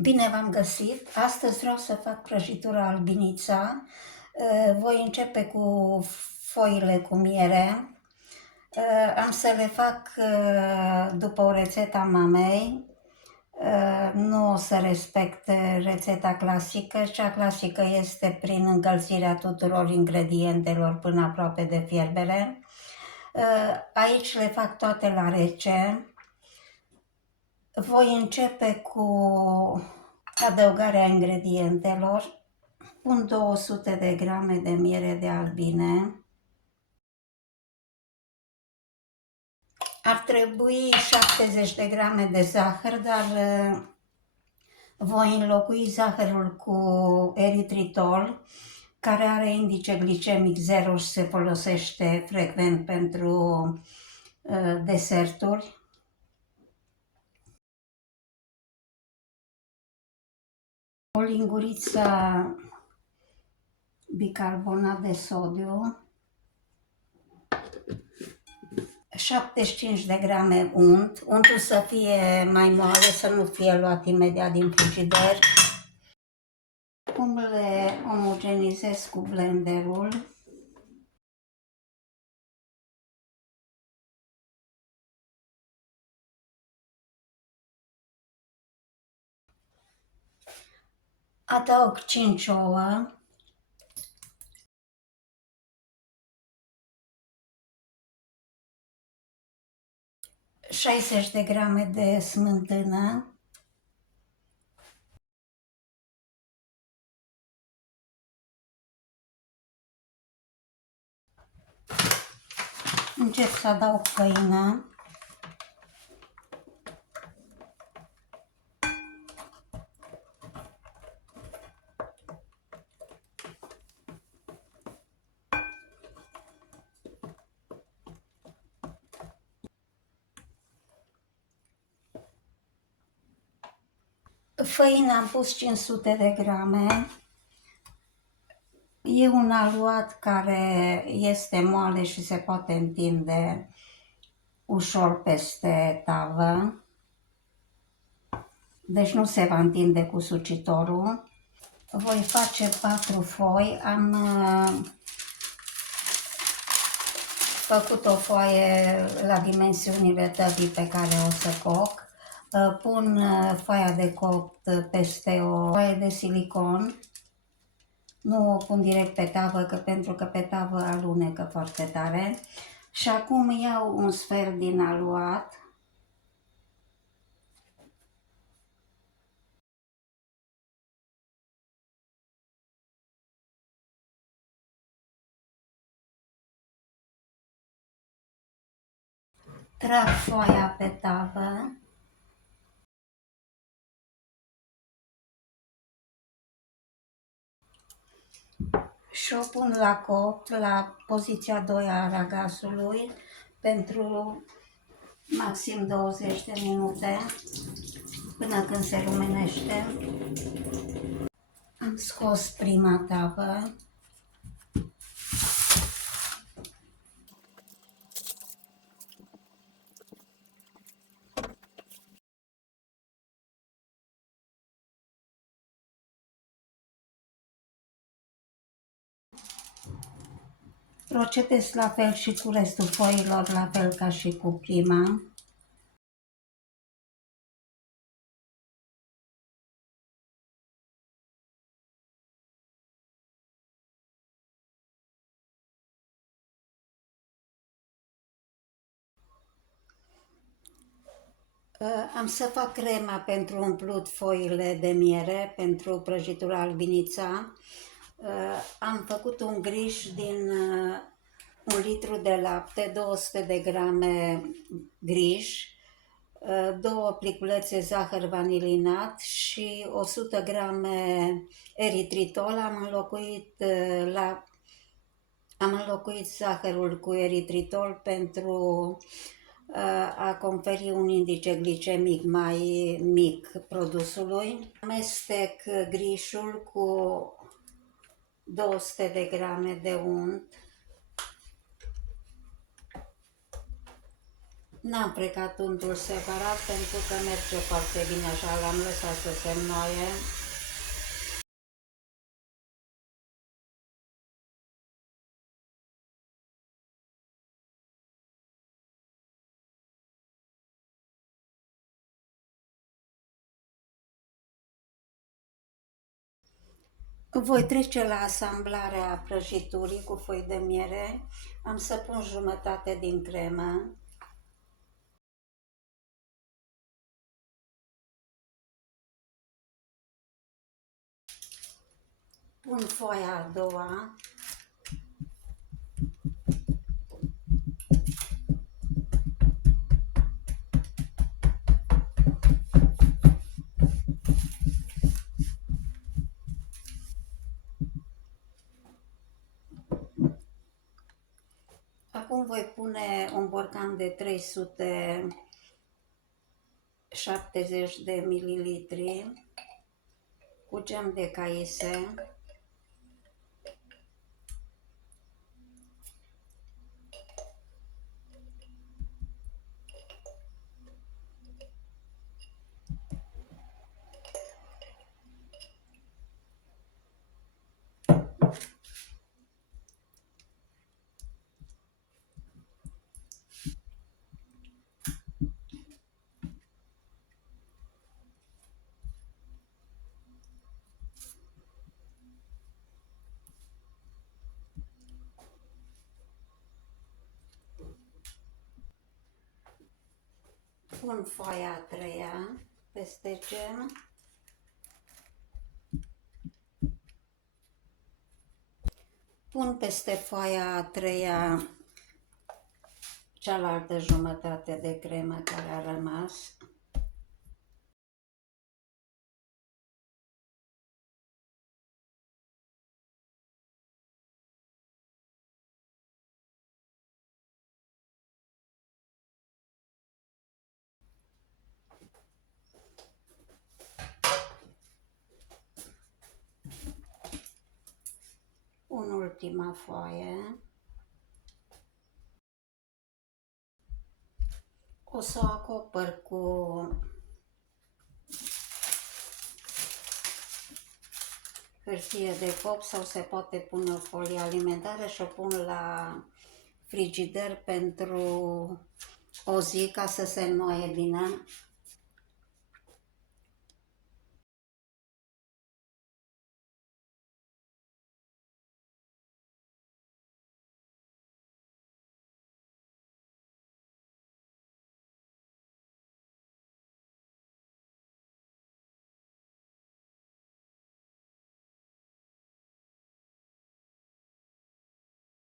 Bine v-am găsit! Astăzi vreau să fac prăjitura albinița. Voi începe cu foile cu miere. Am să le fac după o rețetă a mamei. Nu o să respect rețeta clasică. Cea clasică este prin încălzirea tuturor ingredientelor până aproape de fierbere. Aici le fac toate la rece. Voi începe cu adăugarea ingredientelor. Pun 200 de grame de miere de albine. Ar trebui 70 de grame de zahăr, dar voi înlocui zahărul cu eritritol, care are indice glicemic 0 și se folosește frecvent pentru deserturi. O linguriță bicarbonat de sodiu, 75 de grame unt. Untul să fie mai moale, să nu fie luat imediat din frigider. Acum le omogenizez cu blenderul. Adaug 5 ouă. ...60 de grame de smântână. Încep să adaug făină. Făina am pus 500 de grame. E un aluat care este moale și se poate întinde ușor peste tavă. Deci nu se va întinde cu sucitorul. Voi face 4 foi. Am făcut o foaie la dimensiunile tăvii pe care o să coc. Pun foaia de copt peste o foaie de silicon. Nu o pun direct pe tavă, pentru că pe tavă alunecă foarte tare. Și acum iau un sfert din aluat. Trag foaia pe tavă. Și o pun la copt, la poziția 2 a aragazului, pentru maxim 20 de minute, până când se luminește. Am scos prima tavă. Procedez la fel și cu restul foilor, la fel ca și cu prima. Am să fac crema pentru umplut foile de miere, pentru prăjitura albinița. Am făcut un griș din 1 litru de lapte, 200 de grame griș, 2 pliculețe zahăr vanilinat și 100 grame eritritol. Am înlocuit zahărul cu eritritol pentru a conferi un indice glicemic mai mic produsului. Amestec grișul cu 200 de grame de unt. N-am frecat untul separat pentru că merge foarte bine așa, l-am lăsat să se înnoaie. Voi trece la asamblarea prăjiturii cu foi de miere. Am să pun jumătate din cremă. Pun foaia a doua. Acum voi pune un borcan de 370 de mililitri cu gem de caise. Pun foaia a treia peste gem. Pun peste foaia a treia cealaltă jumătate de cremă care a rămas. Pun ultima foaie. O să o acopăr cu hârtie de pop sau se poate pune o folie alimentară și o pun la frigider pentru o zi ca să se înnoaie bine.